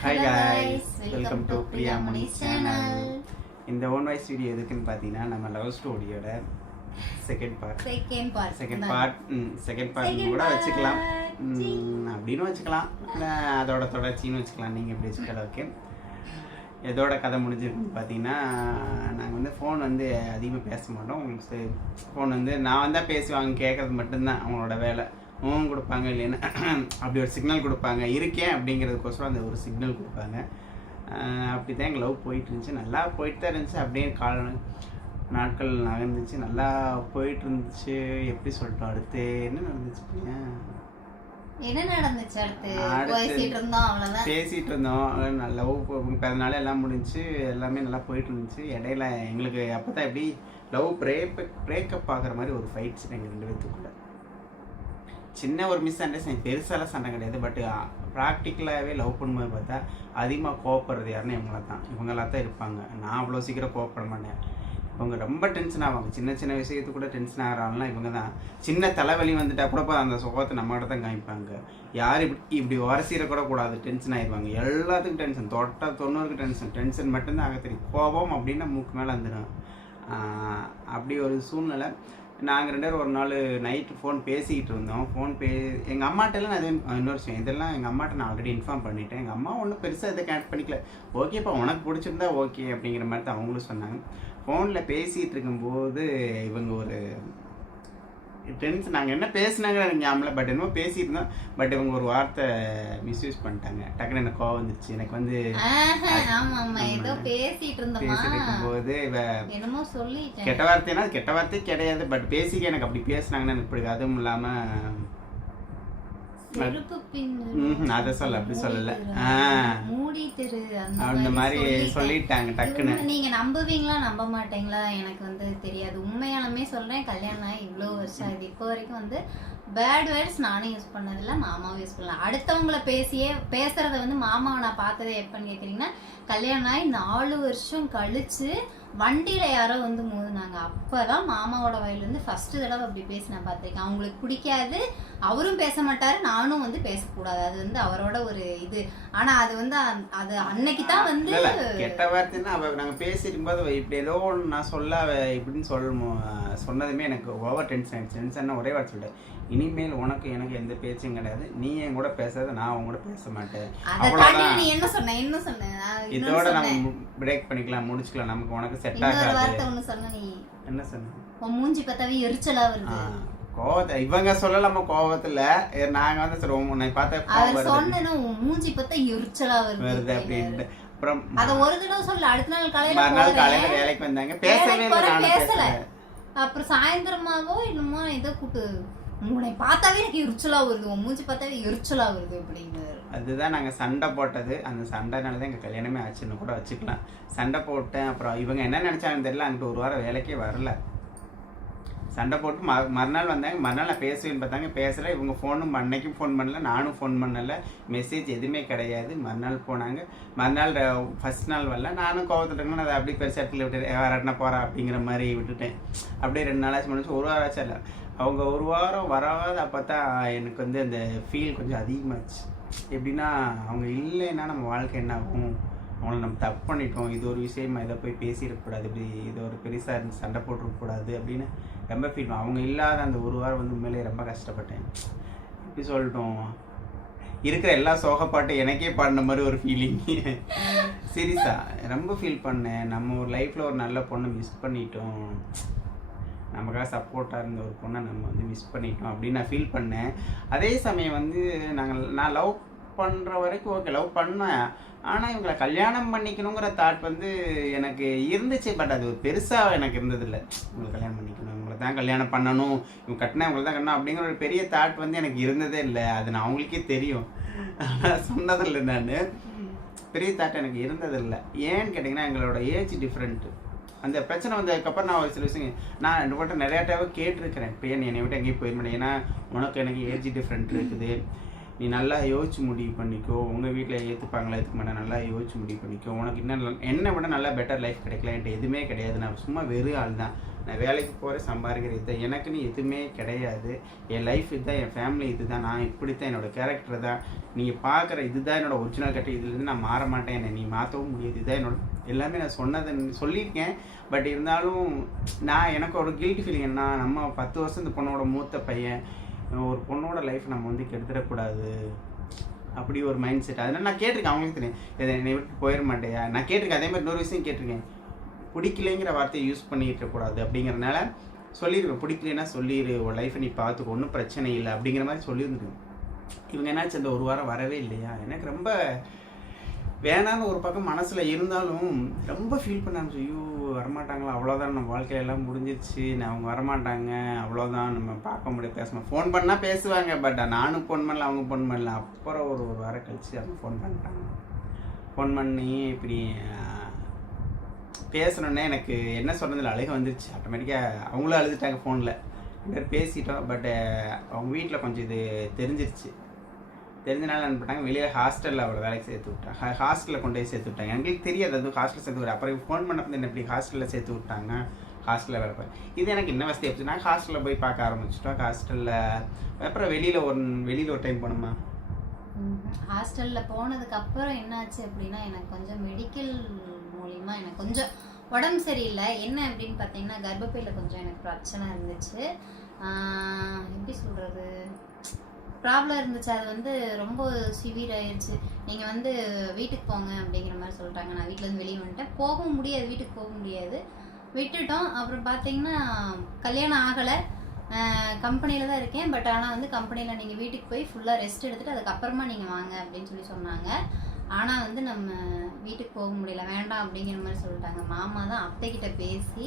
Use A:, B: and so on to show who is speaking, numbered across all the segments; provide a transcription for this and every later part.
A: Hi guys, welcome to Priya Mani
B: Muni's
A: channel. இந்த one voice video எதுக்குன்னு பார்த்தீங்கன்னா நம்ம love ஸ்டோரியோட second part
B: second part
A: second part second part கூட. வச்சுக்கலாம். அப்படின்னு வச்சுக்கலாம். இல்லை அதோட தொடர்ச்சின்னு வச்சுக்கலாம். நீங்கள் எப்படி வச்சுக்கலாம் ஓகே எதோட கதை முடிஞ்சிருக்குன்னு பார்த்தீங்கன்னா நாங்கள் வந்து ஃபோன் வந்து அதிகமாக பேச மாட்டோம். உங்களுக்கு ஃபோன் வந்து நான் வந்தால் பேசுவாங்க கேட்குறது மட்டும்தான் அவங்களோட வேலை. ஊன் கொடுப்பாங்க இல்லைன்னா அப்படி ஒரு சிக்னல் கொடுப்பாங்க. இருக்கேன் அப்படிங்கிறதுக்கோசரம் அந்த ஒரு சிக்னல் கொடுப்பாங்க. அப்படி தான் எங்கள் லவ் போயிட்டு இருந்துச்சு நல்லா போயிட்டு தான் இருந்துச்சு. அப்படியே கால நாட்கள் நகர்ந்துச்சு. நல்லா போயிட்டு இருந்துச்சு எப்படி சொல்லட்டும் அடுத்து? என்ன நடந்துச்சு?
B: என்ன நடந்துச்சு அடுத்து? பேசிட்டு இருந்தோம் அவ்வளவுதான்.
A: பேசிட்டு இருந்தோம் லவ் பிறந்தனால எல்லாம் முடிஞ்சு எல்லாமே நல்லா போயிட்டு இருந்துச்சு இடையில எங்களுக்கு அப்போ தான் எப்படி லவ் பிரேக் பிரேக்கப் ஆகுற மாதிரி ஒரு ஃபைட்ஸ் எங்கள் ரெண்டு பேத்துக்குள்ள. சின்ன ஒரு மிஸ் அண்டர்ஸ்டாண்டிங் பெருசாலாம் சண்டை கிடையாது. பட் ப்ராக்டிக்கலாகவே லவ் பண்ணும்போது பார்த்தா அதிகமாக கோவப்படுறது யாருன்னா இவங்கள தான் இவங்களாக தான் இருப்பாங்க. நான் அவ்வளோ சீக்கிரம் கோவப்பட மாட்டேன். இவங்க ரொம்ப டென்ஷன் ஆவாங்க. சின்ன சின்ன விஷயத்துக்கு கூட டென்ஷன் ஆகிறாங்கலாம் இவங்க தான் சின்ன தலைவலி வந்துட்டா கூட போய் அந்த சுகத்தை நம்மகிட்ட தான் காமிப்பாங்க. யார் இப்படி இப்படி உரசிட கூட கூடாது. டென்ஷன் ஆயிடுவாங்க. எல்லாத்துக்கும் டென்ஷன் தொட்டா தொண்ணூறுக்கு டென்ஷன் டென்ஷன் மட்டும்தான் ஆக தெரியும். கோபம் அப்படின்னா மூக்கு மேலே வந்துடும் அப்படி ஒரு சூழ்நிலை. நாங்கள் ரெண்டு பேரும் ஒரு நாள் நைட்டு ஃபோன் பேசிக்கிட்டு இருந்தோம். ஃபோன் பே எங்கள் அம்மாட்டெல்லாம் நான் எதுவும் இன்னொரு விஷயம். இதெல்லாம் எங்கள் அம்மாட்ட நான் ஆல்ரெடி இன்ஃபார்ம் பண்ணிட்டேன். எங்கள் அம்மா ஒன்றும் பெருசாக இதை கனெக்ட் பண்ணிக்கல. ஓகேப்பா உனக்கு பிடிச்சிருந்தா ஓகே அப்படிங்கிற மாதிரி தான் அவங்களும் சொன்னாங்க. ஃபோனில் பேசிகிட்டு இருக்கும்போது இவங்க ஒரு டென்ஸ் நாங்கள் என்ன பேசுனாங்க எனக்கு ஞாபகம் பட் என்னமோ பேசியிருந்தோம் பட் இவங்க ஒரு வார்த்தை மிஸ்யூஸ் பண்ணிட்டாங்க. டக்குன்னு எனக்கு கோவம் வந்துருச்சு. எனக்கு வந்து
B: ஏதோ. பேசிட்டு இருந்தோமா? என்னமோ சொல்லிட்டேன்.
A: கெட்ட வார்த்தைனா அது கெட்ட வார்த்தை கிடையாது. பட் பேசிக்க எனக்கு அப்படி பேசுனாங்கன்னு எனக்கு பிடிக்கும் அதுவும் இல்லாம
B: செருப்பு பின்னு
A: ம்ஹும், அதை சொல்ல, அப்படி சொல்லல. அந்த மாதிரி. சொல்லிட்டாங்க டக்குன்னு.
B: நீங்க நம்புவீங்களா நம்ப மாட்டீங்களா எனக்கு வந்து தெரியாது. உண்மையாலுமே சொல்றேன் கல்யாணம் ஆகி இவ்வளோ வருஷம் ஆகுது. இப்போ வரைக்கும் வந்து பேட் வேர்ட்ஸ் நானும் யூஸ் பண்ணதில்ல மாமாவும் யூஸ் பண்ணல. அடுத்தவங்கள பேசியே பேசுறத வந்து மாமாவை நான் பார்த்ததே எப்பன்னு கேக்குறீங்கன்னா கல்யாணம் ஆகி நாலு வருஷம் கழிச்சு வண்டியில யாரோ வந்து மோதுனாங்க. அப்பதான் மாமாவோட வாயிலிருந்து ஃபர்ஸ்ட் தடவை அப்படி பேசி நான் பார்த்திருக்கேன். அவங்களுக்கு பிடிக்காது அவரும் பேச மாட்டாரு நானும் வந்து பேசக்கூடாது. அது வந்து அவரோட ஒரு இது. ஆனா அது வந்து அது அன்னைக்கு தான் வந்து
A: கெட்ட வார்த்தைன்னா அவ நாங்க பேசிருக்கும் போது இப்படி ஏதோ ஒண்ணு நான் சொல்ல இப்படின்னு சொல்லணும் சொன்னதுமே எனக்கு ஓவர் டென்ஷன் ஆயிடுச்சு. டென்ஷன் ஒரே வார்த்தை சொல்லிட்டேன் இனிமேல் உனக்கு எனக்கு எந்த பேச்சும் கிடையாது. நீ என் கூட பேசாத நான் உன் கூட பேச மாட்டேன். அவ்வளவுதான்.
B: நீ என்ன சொன்ன என்ன சொன்ன? நான் இன்னொன்னு
A: இதோட
B: சொன்னேன்.
A: நம்ம பிரேக் பண்ணிக்கலாம் முடிச்சுக்கலாம். நமக்கு உனக்கு செட் ஆகாது. என்ன சொன்ன?
B: உன் மூஞ்சி பார்த்தாவே எரிச்சலா வருது.
A: கோவத்தை இவங்க சொல்லலாம கோவத்துல நாங்க வந்து சொல்லுவோம் உன்னை பார்த்தா கோவம்
B: அவர்
A: வருது.
B: சொன்னா உன் மூஞ்சி பார்த்தா எரிச்சலா வருது.
A: அப்படின்ட்டு. அப்புறம்
B: அத ஒரு தடவை சொல்ல அடுத்த நாள் காலையில
A: மறுநாள் காலையில. வேலைக்கு வந்தாங்க. பேசவே
B: பேசல. அப்புறம் சாயந்தரமாவோ என்னமோ ஏதோ கூட்டு உன்னை பார்த்தாவே எனக்கு எரிச்சலா வருது உன் மூஞ்சி பார்த்தாவே எரிச்சலா வருது அப்படின்னு
A: அதுதான் நாங்க சண்டை போட்டது. அந்த சண்டைனால தான் எங்க கல்யாணமே ஆச்சுன்னு கூட வச்சுக்கலாம். சண்டை போட்டேன். அப்புறம் இவங்க என்ன நினைச்சாங்கன்னு தெரியல அங்கிட்டு ஒரு வாரம் வேலைக்கே வரல. சண்டை போட்டு ம மறுநாள் வந்தாங்க. மறுநாள் நான் பேசுவேன்னு பார்த்தாங்க. பேசலை இவங்க ஃபோனும் அன்னைக்கும் ஃபோன் பண்ணல. நானும் ஃபோன் பண்ணல. மெசேஜ் எதுவுமே கிடையாது. மறுநாள் போனாங்க. மறுநாள் ஃபர்ஸ்ட் நாள் வரல. நானும் கோவத்துட்டேங்கன்னா அதை அப்படியே பெருசாக இடத்துல விட்டு வரட்டினா போகிறா அப்படிங்கிற மாதிரி விட்டுட்டேன். அப்படியே ரெண்டு நாளாச்சும் முடிச்சு ஒரு வாரம் ஆச்சு இல்லை அவங்க ஒரு வாரம் வராத பார்த்தா எனக்கு வந்து அந்த ஃபீல் கொஞ்சம் அதிகமாச்சு. எப்படின்னா அவங்க இல்லைன்னா நம்ம வாழ்க்கை என்ன ஆகும்? அவங்கள நம்ம தப்பு பண்ணிட்டோம். இது ஒரு விஷயமா இதை போய் பேசிடக்கூடாது. இப்படி இது ஒரு பெருசாக இருந்து சண்டை போட்டுருக்கக்கூடாது அப்படின்னு ரொம்ப ஃபீல் அவங்க இல்லாத அந்த ஒரு வாரம் வந்து உண்மையிலேயே ரொம்ப கஷ்டப்பட்டேன். எப்படி சொல்லட்டும். இருக்கிற எல்லா சோகப்பாட்டும் எனக்கே பாடின மாதிரி ஒரு ஃபீலிங் சீரியஸா ரொம்ப ஃபீல் பண்ணேன். நம்ம ஒரு லைஃப்பில் ஒரு நல்ல பொண்ணை மிஸ் பண்ணிட்டோம். நமக்காக சப்போர்ட்டாக இருந்த ஒரு பொண்ணை நம்ம வந்து மிஸ் பண்ணிட்டோம் அப்படின்னு நான் ஃபீல் பண்ணேன். அதே சமயம் வந்து நாங்கள் நான் லவ் பண்ணுற வரைக்கும் ஓகே லவ் பண்ணேன். ஆனால் இவங்களை கல்யாணம் பண்ணிக்கணுங்கிற தாட் வந்து எனக்கு இருந்துச்சு. பட் அது பெருசாக எனக்கு இருந்ததில்லை. இவங்களை கல்யாணம் பண்ணிக்கணும். இவங்களை தான் கல்யாணம் பண்ணணும் இவங்க கட்டினா இவங்களை தான் கட்டணும் அப்படிங்கிற ஒரு பெரிய தாட் வந்து எனக்கு இருந்ததே இல்லை. அது நான் அவங்களுக்கே தெரியும். ஆனால் சொன்னதில்லை நான். பெரிய தாட் எனக்கு இருந்ததில்லை. ஏன்னு கேட்டிங்கன்னா எங்களோட ஏஜ் டிஃப்ரெண்ட்டு அந்த பிரச்சனை வந்ததுக்கப்புறம் நான் ஒரு சில விஷயம் நான் ரெண்டு மட்டும் நிறையா டைம் கேட்டிருக்கிறேன். இப்போ என்னை விட்டு எங்கேயும் போயிட மாட்டேன் ஏன்னா உனக்கு எனக்கு ஏஜ் டிஃப்ரெண்ட் இருக்குது. நீ நல்லா யோசிச்சு முடிவு பண்ணிக்கோ. உங்கள் வீட்டில் ஏற்றுப்பாங்களா ஏற்றுக்க மாட்டா நல்லா யோசிச்சு முடிவு பண்ணிக்கோ. உனக்கு இன்னும் என்னை விட நல்லா பெட்டர் லைஃப் கிடைக்கல என்கிட்ட எதுவுமே கிடையாது. நான் சும்மா வெறும் ஆள் தான் நான் வேலைக்கு போகிற சம்பாதிக்கிற இதுதான் எனக்குன்னு எதுவுமே கிடையாது. என் லைஃப் இதுதான் என் ஃபேமிலி இதுதான். நான் இப்படி தான் என்னோட கேரக்டர் தான். நீங்கள் பார்க்குற இதுதான் என்னோடய ஒரிஜினல் கட்டு இதுலேருந்து நான் மாற மாட்டேன். என்னை நீ மாற்றவும் முடியாது. இதுதான் என்னோட எல்லாமே நான் சொன்னதை சொல்லியிருக்கேன். பட் இருந்தாலும் நான் எனக்கு ஒரு கில்ட்டி ஃபீலிங் என்ன நம்ம பத்து வருஷம் இந்த பொண்ணோட மூத்த பையன் ஒரு பொண்ணோட லைஃப் நம்ம வந்து கெடுத்துடக்கூடாது. அப்படி ஒரு மைண்ட் செட் அதனால் நான் கேட்டிருக்கேன் அவங்களுக்கு தெரியும் இதை என்னை விட்டு போயிட மாட்டேயா? நான் கேட்டிருக்கேன் அதே மாதிரி இன்னொரு விஷயம் கேட்டிருக்கேன். பிடிக்கலைங்கிற வார்த்தையை யூஸ் பண்ணிட்டு கூடாது அப்படிங்கிறனால சொல்லியிருக்கேன் பிடிக்கலன்னா சொல்லிடு உன் லைஃப்பை நீ பார்த்துக்கோ ஒன்றும் பிரச்சனை இல்லை அப்படிங்கிற மாதிரி சொல்லியிருந்துருக்கேன் இவங்க என்னாச்சு அந்த ஒரு வாரம் வரவே இல்லையா? எனக்கு ரொம்ப வேணான்னு ஒரு பக்கம் மனசில் இருந்தாலும் ரொம்ப ஃபீல் பண்ணாங்க ஐயோ வரமாட்டாங்களா? அவ்வளோதான் நம்ம வாழ்க்கையெல்லாம் முடிஞ்சிச்சு நான் அவங்க வரமாட்டாங்க. அவ்வளோதான் நம்ம பார்க்க முடியாது. பேச ஃபோன் பண்ணால் பேசுவாங்க. பட் நானும் ஃபோன் பண்ணல அவங்க ஃபோன் பண்ணல. அப்புறம் ஒரு ஒரு வாரம் கழிச்சு அவங்க ஃபோன் பண்ணிட்டாங்க. ஃபோன் பண்ணி இப்படி பேசணுன்னே எனக்கு என்ன சொல்கிறதுல அழுக வந்துருச்சு. ஆட்டோமேட்டிக்காக அவங்களும் அழுதுட்டாங்க ஃபோனில் பேர் பேசிட்டோம். பட்டு அவங்க வீட்டில் கொஞ்சம் இது தெரிஞ்சிருச்சு. தெரிஞ்சனால என்ன பண்ணாங்க வெளியே ஹாஸ்டலில் அவளை வேலைக்கு சேர்த்து விட்டாங்க. ஹாஸ்டலில் கொண்டு போய் சேர்த்து விட்டாங்க. எங்களுக்கு தெரியாது. அது ஹாஸ்டலில் சேர்த்து விட அப்புறம் ஃபோன் பண்ணப்போ என்ன இப்படி ஹாஸ்டலில் சேர்த்து விட்டாங்க? ஹாஸ்டலில் வேலை பார்க்க இது எனக்கு என்ன வசதி ஆச்சுன்னா ஹாஸ்டலில் போய் பார்க்க ஆரம்பிச்சிட்டோம். ஹாஸ்டலில் அப்புறம் வெளியில் ஒரு வெளியில் ஒரு டைம் போனோமா?
B: ஹாஸ்டலில் போனதுக்கப்புறம் என்னாச்சு அப்படின்னா எனக்கு கொஞ்சம் மெடிக்கல் மூலியமா எனக்கு கொஞ்சம் உடம்பு சரியில்லை. என்ன அப்படின்னு பார்த்தீங்கன்னா கர்ப்பப்பையில் கொஞ்சம் எனக்கு பிரச்சனை இருந்துச்சு. எப்படி சொல்கிறது ப்ராப்ளம் இருந்துச்சு. அது வந்து ரொம்ப சிவியர் ஆயிடுச்சு நீங்கள் வந்து வீட்டுக்கு போங்க அப்படிங்கிற மாதிரி சொல்லிட்டாங்க. நான் வீட்டிலேருந்து வெளியே வந்துட்டேன். போகவும் முடியாது. வீட்டுக்கு போக முடியாது. விட்டுட்டோம். அப்புறம் பார்த்தீங்கன்னா கல்யாணம் ஆகலை. கம்பெனியில் தான் இருக்கேன். பட் ஆனால் வந்து கம்பெனியில் நீங்கள் வீட்டுக்கு போய் ஃபுல்லாக ரெஸ்ட் எடுத்துகிட்டு அதுக்கப்புறமா நீங்கள் வாங்க அப்படின்னு சொல்லி சொன்னாங்க. ஆனால் வந்து நம்ம வீட்டுக்கு போக முடியல வேண்டாம் அப்படிங்கிற மாதிரி சொல்லிட்டாங்க. மாமா தான் அத்தை கிட்ட பேசி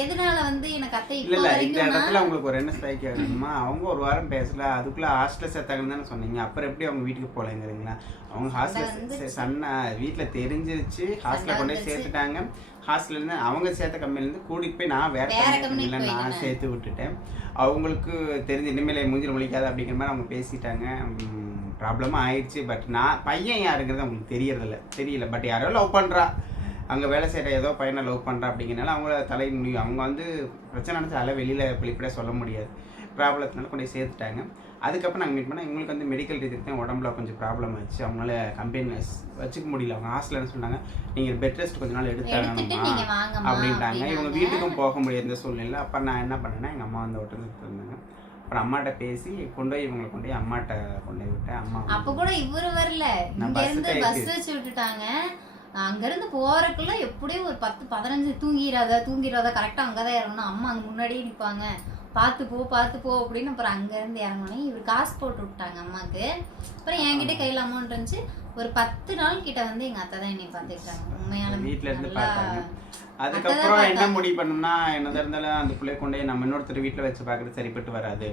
B: எதனால வந்து எனக்கு அத்தை
A: இல்லை இல்லை இந்த இடத்துல உங்களுக்கு ஒரு என்ன ஸ்ட்ரைக் ஆகணுமா அவங்க ஒரு வாரம் பேசல அதுக்குள்ளே ஹாஸ்டலில் சேர்த்தாங்கன்னு தானே சொன்னீங்க. அப்புறம் எப்படி அவங்க வீட்டுக்கு போகலைங்கிறீங்களா? அவங்க ஹாஸ்டல். சன்னா வீட்டில் தெரிஞ்சிருச்சு. ஹாஸ்டலில் கொண்டு போய். சேர்த்துட்டாங்க. ஹாஸ்டல்ல இருந்து அவங்க சேர்த்த கம்பெனிலேருந்து கூட்டிட்டு போய் நான் வேற
B: company
A: நான். சேர்த்து விட்டுட்டேன். அவங்களுக்கு தெரிஞ்சு இனிமேல் மூஞ்சில் முழிக்காது அப்படிங்கிற மாதிரி அவங்க பேசிட்டாங்க. ப்ராப்ளமாக ஆயிடுச்சு. பட் நான் பையன் யாருங்கிறது அவங்களுக்கு தெரியறதில்ல. தெரியல. பட் யாரோ லவ் பண்ணுறா அங்கே வேலை செய்கிற ஏதோ பையனை லவ் பண்ணுறா அப்படிங்கிறனால அவங்கள தலை முடியும் அவங்க வந்து பிரச்சனை நினச்சால வெளியில் வெளிப்படையாக சொல்ல முடியாது. ப்ராப்ளத்தினால கொண்டு போய் சேர்த்துட்டாங்க. அதுக்கப்புறம் நாங்கள் மீட் பண்ணால் இவங்களுக்கு வந்து மெடிக்கல் ரீதிக்கு தான் உடம்புல கொஞ்சம் ப்ராப்ளம் ஆச்சு. அவங்களால கம்பெனி வச்சுக்க முடியல. அவங்க ஹாஸ்டல் என்ன சொன்னாங்க? நீங்கள் பெட் ரெஸ்ட் கொஞ்ச நாள் எடுத்தாங்கம்மா அப்படின்ட்டாங்க. இவங்க. வீட்டுக்கும் போக முடியாத சூழ்நிலை அப்போ நான் என்ன பண்ணேன்னா எங்கள் அம்மா வந்து விட்டு இருந்தாங்க அப்புறம் அம்மாட்ட பேசி கொண்டு போய் இவங்களை கொண்டு போய் அம்மாட்ட கொண்டு போய் விட்டேன். அம்மா
B: அப்ப கூட இவரு வரல. இங்க இருந்து பஸ் வச்சு விட்டுட்டாங்க. அங்க இருந்து போறதுக்குள்ள எப்படியும் ஒரு பத்து பதினஞ்சு தூங்கிடாத தூங்கிடாத கரெக்டா அங்கதான் இறங்கணும். அம்மா அங்க முன்னாடியே நிப்பாங்க. பார்த்து போ பார்த்து போ அப்படின்னு அப்புறம் அங்க இருந்து இறங்கணும் இவர் காசு போட்டு விட்டாங்க அம்மாக்கு. அப்புறம் என்கிட்ட கையில அமௌண்ட் இருந்துச்சு. ஒரு பத்து நாள் கிட்ட வந்து எங்க அத்தை தான் என்னை பாத்துக்கிட்டாங்க உண்மையால
A: வீட்ல இருந்து பார்த்தாங்க. அதுக்கப்புறம் என்ன. முடிவு பண்ணோம்னா என்னதான் இருந்தாலும் அந்த பிள்ளைய கொண்டு நம்ம இன்னொருத்தர் வீட்டில் வச்சு பார்க்கறது சரிப்பட்டு வராது.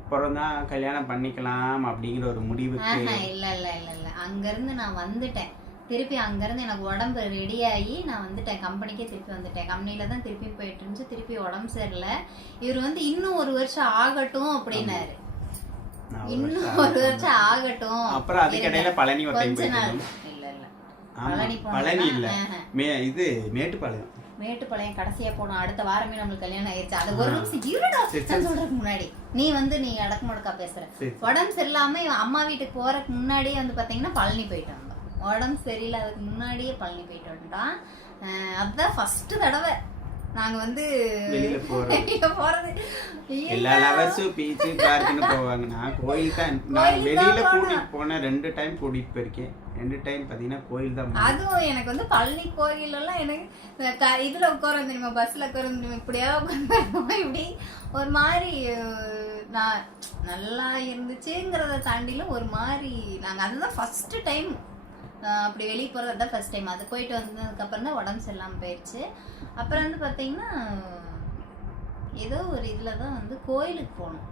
A: அப்புறம் தான் கல்யாணம் பண்ணிக்கலாம் அப்படிங்கிற ஒரு முடிவுக்கு
B: ஆஹா, இல்ல இல்ல இல்ல இல்ல. அங்க இருந்து நான் வந்துட்டேன். திருப்பி அங்க இருந்து எனக்கு உடம்பு ரெடி ஆகி நான் வந்துட்டேன். கம்பெனிக்கே திருப்பி வந்துட்டேன். கம்பெனில தான் திருப்பி போயிட்டு இருந்துச்சு. திருப்பி உடம்பு சரியில்லை. இவர் வந்து இன்னும் ஒரு வருஷம் ஆகட்டும் அப்படின்னாரு. இன்னும்
A: வருஷம்
B: ஒரு வருஷம் ஆகட்டும்.
A: அப்புறம் அதுக்கிடையில பழனி ஒரு டைம்
B: கொஞ்ச நாள்.
A: போயிட்டு
B: இல்ல இல்ல.
A: ஆமா,
B: பழனி
A: பழனி இல்ல.
B: போனா
A: மே இது மேட்டுப்பாளையம்.
B: மேட்டுப்பாளையம் கடைசியா போனோம். அடுத்த வாரமே நம்மளுக்கு கல்யாணம் ஆயிருச்சு. அது ஒரு. நிமிஷம் இருடா. சொல்றதுக்கு முன்னாடி. நீ வந்து நீ அடக்கு முடக்கா பேசுற. உடம்பு சரியில்லாம அம்மா வீட்டுக்கு போறதுக்கு முன்னாடியே வந்து பாத்தீங்கன்னா பழனி போயிட்டு வந்தோம் உடம்பு சரியில்லாததுக்கு முன்னாடியே பழனி போயிட்டு வந்துட்டான் அதுதான் ஃபர்ஸ்ட் தடவை. நாங்க வந்து
A: வெளியில போறது. எல்லா லவர்ஸும் பீச்சு பார்க்குன்னு போவாங்க. நான் கோயில் தான் நான் வெளியில. கூட்டிட்டு போனேன் ரெண்டு டைம் கூட்டிட்டு போயிருக்கேன். ரெண்டு டைம் பார்த்தீங்கன்னா கோயில் தான்.
B: அதுவும் எனக்கு வந்து பழனி கோயில் எல்லாம் எனக்கு இதுல உட்கார தெரியுமா? பஸ்ல உட்கார தெரியுமா? இப்படியா உட்காந்து இப்படி ஒரு மாதிரி நான் நல்லா இருந்துச்சுங்கிறத தாண்டிலும் ஒரு மாதிரி நாங்க அதுதான் ஃபர்ஸ்ட் டைம் அப்படி வெளியே போறது அதுதான் ஃபர்ஸ்ட் டைம் அது போயிட்டு வந்ததுக்கு அப்புறம் தான் உடம்பு சரியில்லாம போயிடுச்சு அப்புறம் வந்து பாத்தீங்கன்னா ஏதோ ஒரு இதுல தான் வந்து கோயிலுக்கு போனோம்.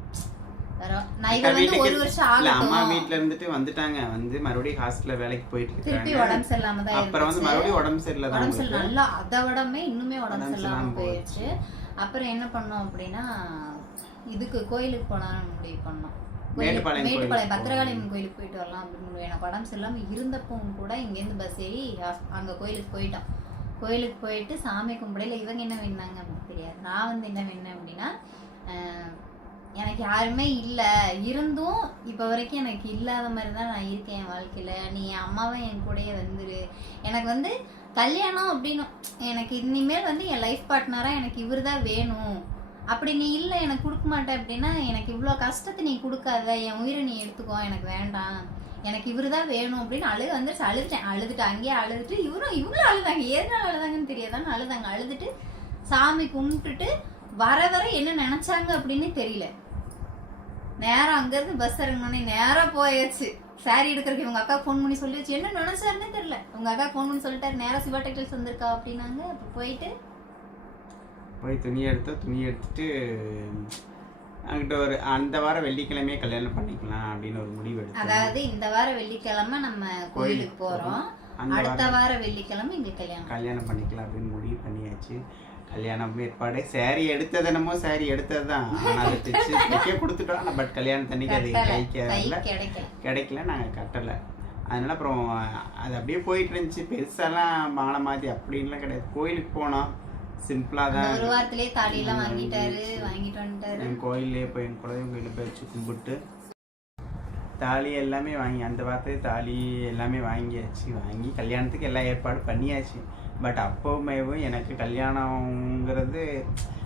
A: அம்மா வீட்ல இருந்துட்டு வந்துட்டாங்க. வந்து மறுபடியும் ஹாஸ்டல்ல வேலைக்கு போயிட்டு
B: திருப்பி உடம்பு சரியில்லாம தான்
A: அப்புறம் வந்து
B: இருந்துச்சு.
A: மறுபடியும் உடம்பு சரியில்லை தான்
B: உடம்பு சரி
A: அவங்களுக்கு.
B: நல்லா அதை விடமே இன்னுமே உடம்பு சரியில்லாம போயிடுச்சு. அப்புறம் என்ன பண்ணோம் அப்படின்னா இதுக்கு கோயிலுக்கு போலாம்னு முடிவு பண்ணோம்.
A: மேட்டுப்பாளையம்
B: பத்திரகாளியம்மன் கோயிலுக்கு போயிட்டு வரலாம் அப்படின்னு. எனக்கு உடம்பு சரியில்லாமல் இருந்தப்பவும் கூட இங்கேருந்து பஸ் ஏறி அங்க கோயிலுக்கு போயிட்டோம். கோயிலுக்கு போயிட்டு சாமி கும்பிடையில இவங்க என்ன வேணாங்க அப்படின்னு தெரியாது. நான் வந்து என்ன வேணேன் அப்படின்னா எனக்கு யாருமே இல்லை. இருந்தும் இப்போ வரைக்கும் எனக்கு இல்லாத மாதிரி தான் நான் இருக்கேன் என் வாழ்க்கையில். நீ என் அம்மாவை என் கூடயே வந்துரு. எனக்கு வந்து கல்யாணம் அப்படின்னு எனக்கு இனிமேல் வந்து என் லைஃப் பார்ட்னராக எனக்கு இவர் தான் வேணும். அப்படி நீ இல்லை எனக்கு கொடுக்க மாட்டேன் அப்படின்னா எனக்கு இவ்வளோ கஷ்டத்தை நீ கொடுக்காத என் உயிரை நீ எடுத்துக்கோ எனக்கு வேண்டாம். எனக்கு இவரு தான் வேணும் அப்படின்னு அழுக வந்துருச்சு. அழுதுட்டேன். அழுதுட்டு அங்கேயே அழுதுட்டு இவரும் இவ்வளோ அழுதாங்க. எதனால அழுதாங்கன்னு தெரியாதான்னு அழுதாங்க. அழுதுட்டு சாமி கும்பிட்டுட்டு வர வர என்ன நினைச்சாங்க அப்படின்னு தெரியல. நேரம் அங்கேருந்து பஸ் இறங்கினோடனே நேராக போயாச்சு. சாரி எடுக்கிறதுக்கு இவங்க அக்கா ஃபோன் பண்ணி சொல்லியாச்சு. என்ன நினைச்சாருன்னே தெரியல. உங்க அக்கா ஃபோன் பண்ணி சொல்லிட்டாரு. நேராக சிவா டெக்டைல்ஸ் வந்திருக்கா அப்படின்னாங்க. அப்போ போயிட்டு
A: போய் துணி எடுத்தோம் துணி எடுத்துட்டு அங்கிட்ட ஒரு அந்த வாரம் வெள்ளிக்கிழமையே கல்யாணம் பண்ணிக்கலாம் அப்படின்னு ஒரு முடிவு எடுத்தோம்
B: அதாவது இந்த வார வெள்ளிக்கிழமை நம்ம கோயிலுக்கு போறோம்.
A: அந்த
B: அடுத்த
A: வாரம்
B: வார வெள்ளிக்கிழமை இங்க கல்யாணம்.
A: கல்யாணம் பண்ணிக்கலாம் அப்படின்னு முடிவு பண்ணியாச்சு. கல்யாணம் ஏற்பாடு. சாரி எடுத்தது என்னமோ சாரி எடுத்தது தான் ஆனால் அதை தைச்சு தைக்க கொடுத்துட்டோம். ஆனால் பட் கல்யாணத்தன்னைக்கு அது
B: கட்டல.
A: கைக்கு
B: கை
A: வரல
B: கிடைக்கல.
A: கிடைக்கல. நாங்கள் கட்டலை. அதனால அப்புறம் அது அப்படியே போயிட்டு இருந்துச்சு. பெருசாலாம் மாலை மாற்றி அப்படின்லாம் கிடையாது. கோயிலுக்கு போனோம். சிம்பிளாக தான்
B: ஒரு வாரத்திலேயே தாலி எல்லாம்
A: ம்,
B: வாங்கிட்டாரு. வாங்கிட்டு வந்துட்டாரு
A: என் கோயிலே போய் என் குலதெய்வம் கோயிலில் போய் வச்சு கும்பிட்டு தாலி எல்லாமே வாங்கி அந்த வார்த்தை தாலி எல்லாமே வாங்கியாச்சு வாங்கி கல்யாணத்துக்கு எல்லா ஏற்பாடு பண்ணியாச்சு பட் அப்போவுமேவும் எனக்கு கல்யாணங்கிறது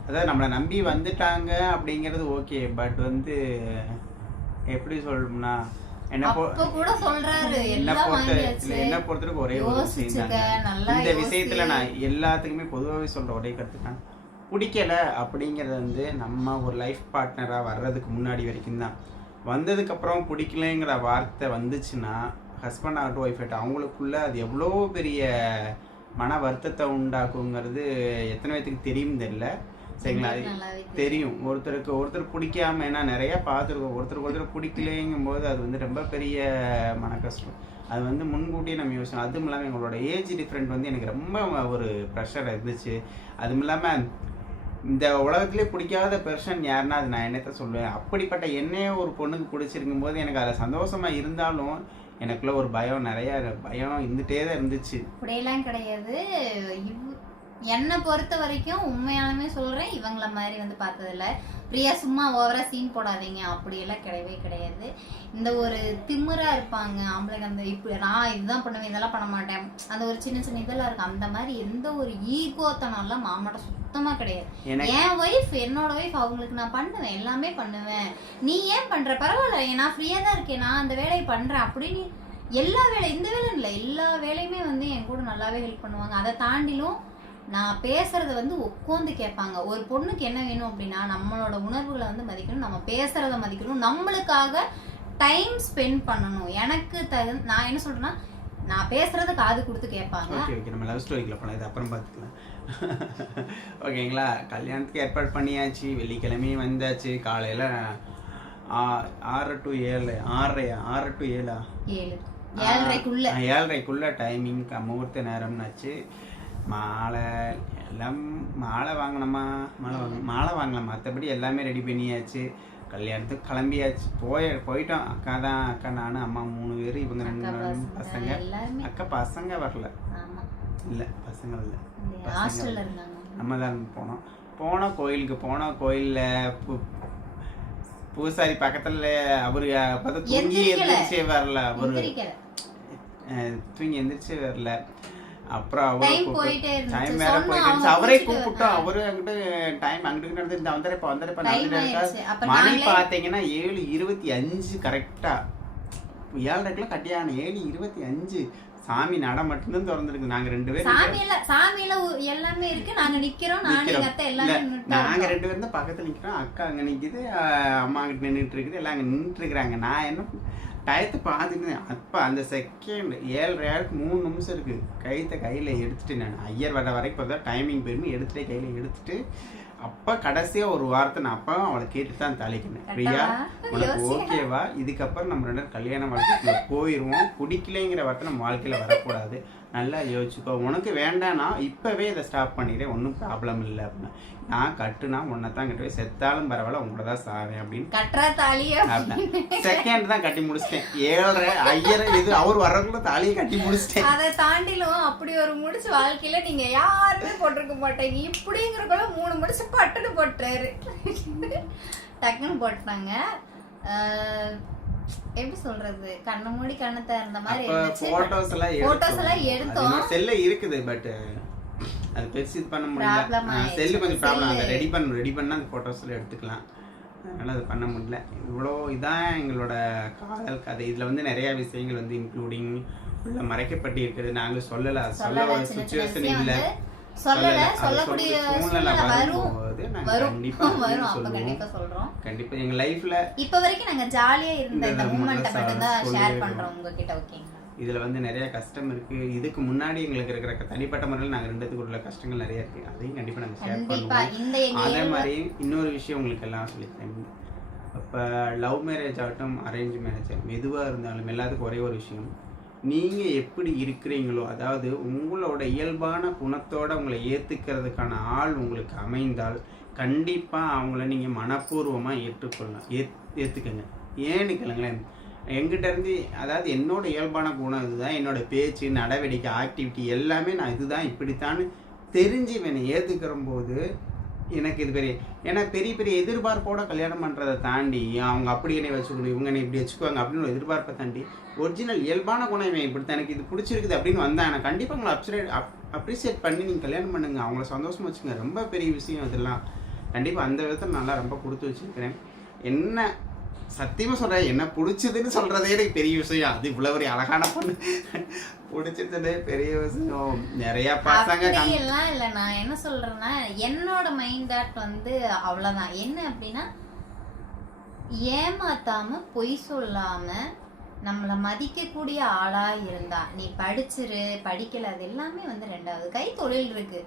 A: அதாவது நம்மளை நம்பி வந்துட்டாங்க அப்படிங்கிறது ஓகே பட் வந்து எப்படி சொல்லணும்னா என்ன
B: கூட சொல்றாரு
A: என்ன பொறுத்த என்ன பொறுத்தவரைக்கும் ஒரே ஒரு விஷயம் இந்த. விஷயத்துல நான் எல்லாத்துக்குமே பொதுவாகவே சொல்ற ஒரே கருத்து தான். பிடிக்கல அப்படிங்கிறது வந்து நம்ம ஒரு லைஃப் பார்ட்னராக வர்றதுக்கு முன்னாடி வரைக்கும் தான். வந்ததுக்கப்புறம் பிடிக்கலைங்கிற வார்த்தை வந்துச்சுன்னா ஹஸ்பண்ட் ஆகட்டும் ஒய்ஃப் ஆகட்டும் அவங்களுக்குள்ள அது எவ்வளோ பெரிய மன வருத்தத்தை உண்டாக்குங்கிறது எத்தனை பேத்துக்கு தெரியும் தெரியல. சரிங்களா
B: தெரியும்.
A: ஒருத்தருக்கு ஒருத்தர் பிடிக்காம ஏன்னா நிறைய பார்த்துருக்கோம். ஒருத்தருக்கு ஒருத்தர் பிடிக்கலைங்கும் போது அது வந்து ரொம்ப பெரிய மன கஷ்டம் அது வந்து முன்கூட்டியே நம்ம யோசிச்சோம் அதுவும் இல்லாமல் எங்களோட ஏஜ் டிஃப்ரெண்ட் வந்து எனக்கு ரொம்ப ஒரு ப்ரெஷர் இருந்துச்சு. அதுவும் இல்லாமல் இந்த உலகத்திலே பிடிக்காத பெர்சன் யாருன்னா அது நான் என்னத்த சொல்லுவேன்? அப்படிப்பட்ட என்னையே ஒரு பொண்ணுக்கு பிடிச்சிருக்கும் போது எனக்கு அதில் சந்தோஷமா இருந்தாலும் எனக்குள்ள ஒரு பயம் நிறைய பயம் இருந்துகிட்டே தான் இருந்துச்சு.
B: அப்படியெல்லாம் கிடையாது. என்னை பொறுத்த வரைக்கும் உண்மையாலுமே சொல்றேன் இவங்கள மாதிரி வந்து பார்த்ததில்ல. பிரியா சும்மா ஓவரா சீன் போடாதீங்க அப்படியெல்லாம் கிடையவே கிடையாது. இந்த ஒரு திமிரா இருப்பாங்க ஆம்பளைங்க அந்த இப்படி நான் இதுதான் பண்ணுவேன் இதெல்லாம் பண்ண மாட்டேன். அந்த ஒரு சின்ன சின்ன இதெல்லாம் இருக்கு அந்த மாதிரி எந்த ஒரு ஈகோத்தனம்லாம் மாமாட்ட சுத்தமா கிடையாது. என் ஒய்ஃப் என்னோட ஒய்ஃப் அவங்களுக்கு நான் பண்ணுவேன் எல்லாமே பண்ணுவேன். நீ ஏன் பண்ற? பரவாயில்ல நான் ஃப்ரீயா தான் இருக்கேன் நான் அந்த வேலையை பண்றேன் அப்படின்னு எல்லா வேலை இந்த வேலை இல்லை எல்லா வேலையுமே வந்து என் கூட நல்லாவே ஹெல்ப் பண்ணுவாங்க. அதை தாண்டிலும் நான் பேசுறத வந்து உட்காந்து கேட்பாங்க. ஒரு பொண்ணுக்கு என்ன வேணும் அப்படின்னா நம்மளோட உணர்வுகளை வந்து மதிக்கணும் நம்ம பேசுறத மதிக்கணும். நம்மளுக்காக டைம் ஸ்பெண்ட் பண்ணணும். எனக்கு தகு நான் என்ன சொல்றேன்னா நான் பேசுறத காது கொடுத்து கேட்பாங்க.
A: ஓகே ஓகே நம்ம லவ் ஸ்டோரிக்குள்ள போகலாம் இது அப்புறம் பார்த்துக்கலாம். ஓகேங்களா கல்யாணத்துக்கு ஏற்பாடு பண்ணியாச்சு. வெள்ளிக்கிழமையும் வந்தாச்சு. காலையில் ஆறு டு ஏழு ஆறரையா ஆறு டு ஏழா?
B: ஏழு. ஏழரைக்குள்ள.
A: ஏழரைக்குள்ள டைமிங் முகூர்த்த நேரம்னாச்சு. மாலை எல்லாம் மாலை வாங்கினோமா? மாலை வாங்க மாலை வாங்கலாம் மற்றபடி எல்லாமே ரெடி பண்ணியாச்சு. கல்யாணத்துக்கு கிளம்பியாச்சு. போய் போயிட்டோம். அக்கா தான் அக்கா நானும் அம்மா மூணு பேர் இவங்க ரெண்டு
B: பசங்க.
A: அக்கா பசங்க வரல. இல்லை பசங்க இல்லை. பசங்க நம்ம தான் போனோம். போனோம் கோயிலுக்கு. போனோம் கோயிலில் பூ பூசாரி பக்கத்தில் அவரு பார்த்தா தூங்கி. எந்திரிச்சே வரல அவரு. தூங்கி எந்திரிச்சே வரல. அப்புறம் அவரை
B: டைம்
A: வேற போயிட்டு. அவரே கூப்பிட்டோம். அவரு அங்கிட்டு டைம் அங்கிட்டு நடந்து இந்த வந்துடுப்பா
B: டைம்
A: நடந்துட்டு மணி
B: நாங்களே
A: பார்த்தீங்கன்னா ஏழு இருபத்தி அஞ்சு கரெக்டா ஏழரைக்குலாம் கட்டியான ஏழு இருபத்தி அஞ்சு. சாமி நட மட்டும்தான் திறந்துருக்கு. நாங்க ரெண்டு பேரும்
B: சாமியில சாமியில எல்லாமே இருக்கு. நாங்க நிக்கிறோம். நானு
A: நிக்கிறோம்.
B: எங்க அத்தை எல்லாமே நின்னுட்டு
A: நாங்க. ரெண்டு பேரும் தான் பக்கத்துல நிக்கிறோம். அக்கா அங்க நிக்குது. அம்மா அங்கிட்டு நின்றுட்டு இருக்குது. எல்லாம் அங்க நின்றுட்டு இருக்கிறாங்க. நான் என்ன டயத்தை பார்த்துட்டு அப்ப அந்த செகண்ட் ஏழரை ஏழுக்கு மூணு நிமிஷம் இருக்கு கைத்த கையில எடுத்துட்டு நான் ஐயர் வர வரைக்கும் பார்த்தா டைமிங் போயிருமே எடுத்துட்டே கையில எடுத்துட்டு அப்ப கடைசியா ஒரு வாரத்தை நான் அப்பவும் அவளை கேட்டு தான் தாளிக்கினேன் பிரியா? உனக்கு. ஓகேவா இதுக்கப்புறம் நம்ம ரெண்டு பேரும் கல்யாண வாழ்க்கைக்குள்ள போயிருவோம் பிடிக்கலைங்கிற வார்த்தை நம்ம வாழ்க்கையில வரக்கூடாது நல்லா யோசிச்சுக்கோ. உனக்கு வேண்டாம்னா இப்பவே இதை ஸ்டாப் பண்ணிடுறேன் ஒன்றும் ப்ராப்ளம் இல்லை அப்படின்னு. நான் கட்டுனா உன்னை தான் கட்டுவேன். செத்தாலும் பரவாயில்ல உங்களோட தான் சாவேன் அப்படின்னு.
B: கட்டுறா தாலிய
A: செகண்ட் தான் கட்டி முடிச்சிட்டேன். ஏழரை ஐயரை இது அவர் வர்றதுக்குள்ள தாலியை கட்டி முடிச்சிட்டேன்.
B: அதை தாண்டிலும் அப்படி ஒரு முடிச்சு வாழ்க்கையில நீங்க யாருமே போட்டிருக்க மாட்டீங்க. இப்படிங்கிறக்குள்ள மூணு முடிச்சு பட்டுன்னு போட்டுறாரு டக்குன்னு போட்டாங்க எப்படி சொல்றது? கண்ணை மூடி கண்ணை திறந்த மாதிரி இருந்துச்சு.
A: போட்டோஸ் எல்லாம்
B: Photos எல்லாம் எடுத்தோம்.
A: செல்ல இருக்குது பட் அது பெருசு இது பண்ண முடியல. செல்லு கொஞ்சம் ப்ராப்ளம் அதை. ரெடி பண்ண ரெடி பண்ணா அந்த போட்டோஸ் எல்லாம் எடுத்துக்கலாம். அதனால அது பண்ண முடியல. இவ்வளோ இதான் எங்களோட காதல் கதை. இதுல வந்து நிறைய விஷயங்கள் வந்து இன்க்ளூடிங் உள்ள மறைக்கப்பட்டு இருக்குது நாங்க சொல்லல. சொல்ல சுச்சுவேஷன் இல்ல.
B: சொல்லல சொல்லக்கூடிய சூழ்நிலை வரும்.
A: வரும்போது நாங்க
B: வரும்.
A: கண்டிப்பா
B: வரும். அப்ப
A: சொல்லுவோம்.
B: கண்டிப்பா சொல்றோம்.
A: கண்டிப்பா. எங்க லைஃப்ல
B: இப்ப வரைக்கும் நாங்க ஜாலியா இருந்த இந்த
A: இந்த
B: மூமெண்ட்டை
A: moment
B: மட்டும் தான்
A: சொல்லியே
B: ஷேர்
A: இருக்கோம்.
B: பண்றோம் உங்ககிட்ட ஓகேங்களா
A: இதுல வந்து நிறைய கஷ்டம் இருக்கு. இதுக்கு முன்னாடி எங்களுக்கு இருக்கிற தனிப்பட்ட முறையில் நாங்க ரெண்டு பேத்துக்கு உள்ள கஷ்டங்கள் நிறைய இருக்கு. அதையும் கண்டிப்பா நாங்க ஷேர் பண்ணுவோம். அதே மாதிரி இன்னொரு விஷயம் உங்களுக்கு எல்லாம் சொல்லித்தரேன். இப்போ லவ் மேரேஜ் ஆகட்டும் அரேஞ்ச் மேரேஜ் எதுவாக இருந்தாலும் எல்லாத்துக்கும் ஒரே ஒரு விஷயம். நீங்கள் எப்படி இருக்கிறீங்களோ அதாவது உங்களோட இயல்பான குணத்தோடு உங்களை ஏற்றுக்கிறதுக்கான ஆள் உங்களுக்கு அமைந்தால் கண்டிப்பாக அவங்கள நீங்கள் மனப்பூர்வமாக ஏற்றுக்கொள்ளலாம். ஏத் ஏற்றுக்கங்க ஏன்னு கேளுங்களேன் எங்கிட்டேருந்து அதாவது என்னோட இயல்பான குணம் இதுதான். என்னோடய பேச்சு நடவடிக்கை ஆக்டிவிட்டி எல்லாமே நான் இதுதான். இப்படித்தான்னு தெரிஞ்சு இவனை ஏற்றுக்கிற போது எனக்கு இது பெரிய ஏன்னா பெரிய பெரிய எதிர்பார்ப்போட கல்யாணம் பண்ணுறதை தாண்டி அவங்க அப்படி என்னை வச்சுக்கணும் இவங்க என்னை இப்படி வச்சுக்குவாங்க அப்படின்னு ஒரு எதிர்பார்ப்பை தாண்டி ஒரிஜினல் இயல்பான குணம் இவன் இப்படி எனக்கு இது பிடிச்சிருக்குது அப்படின்னு வந்தாங்க கண்டிப்பாக உங்களை அப்சரேட் அப்ரிசியேட் பண்ணி நீங்கள் கல்யாணம் பண்ணுங்க. அவங்கள சந்தோஷமாக வச்சுங்க. ரொம்ப பெரிய விஷயம் இதெல்லாம். கண்டிப்பாக அந்த விதத்தில் நல்லா ரொம்ப கொடுத்து வச்சுருக்கிறேன். என்ன சத்தியமாக சொல்கிறேன் என்ன பிடிச்சதுன்னு சொல்கிறதே எனக்கு பெரிய விஷயம். அது இவ்வளோ ஒரு அழகான பொண்ணு. பிடிச்சதுலே பெரிய விஷயம். நிறையா பசங்க
B: எல்லாம் இல்ல நான் என்ன சொல்றேன்னா என்னோட மைண்ட் தாட் வந்து அவ்வளவுதான். என்ன அப்படின்னா ஏமாத்தாம பொய் சொல்லாம நம்மள மதிக்கக்கூடிய ஆளா இருந்தா நீ படிச்சிரு படிக்கல அது எல்லாமே வந்து ரெண்டாவது. கை தொழில் இருக்கு.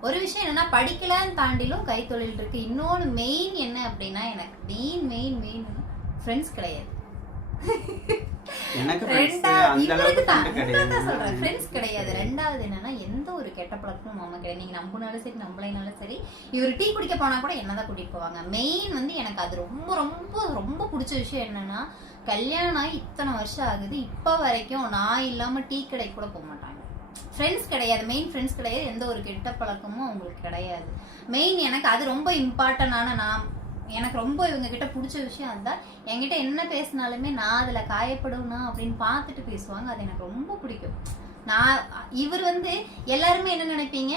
B: ஒரு விஷயம் என்னன்னா படிக்கலன்னு தாண்டிலும் கைத்தொழில் இருக்கு. இன்னொன்னு மெயின் என்ன அப்படின்னா எனக்கு மெயின் மெயின் மெயின் ஃப்ரெண்ட்ஸ் கிடையாது.
A: எனக்கு
B: ஃப்ரெண்ட்ஸ் கிடையாது. ரெண்டாவது என்னன்னா எந்த ஒரு கெட்ட பழக்கமும் மாமா கிடையாது. நீங்க நம்பினாலும் சரி நம்பலைனாலும் சரி இவர் டீ குடிக்க போனா கூட என்னதான் கூட்டிட்டு போவாங்க. மெயின் வந்து எனக்கு அது ரொம்ப ரொம்ப ரொம்ப பிடிச்ச விஷயம் என்னன்னா கல்யாணம் ஆகி இத்தனை வருஷம் ஆகுது. இப்போ வரைக்கும் நான் இல்லாம டீ கடை கூட போக மாட்டாங்க. ஃப்ரெண்ட்ஸ் கிடையாது. மெயின் ஃப்ரெண்ட்ஸ் கிடையாது. எந்த ஒரு கெட்ட பழக்கமும் அவங்களுக்கு கிடையாது. மெயின் எனக்கு அது ரொம்ப இம்பார்ட்டண்டான நான் எனக்கு ரொம்ப இவங்க கிட்ட பிடிச்ச விஷயம் அதுதான். என்கிட்ட என்ன பேசினாலுமே நான் அதுல காயப்படுவேனா அப்படின்னு பார்த்துட்டு பேசுவாங்க. அது எனக்கு ரொம்ப பிடிக்கும். நான் இவர் வந்து எல்லாருமே என்ன நினைப்பீங்க?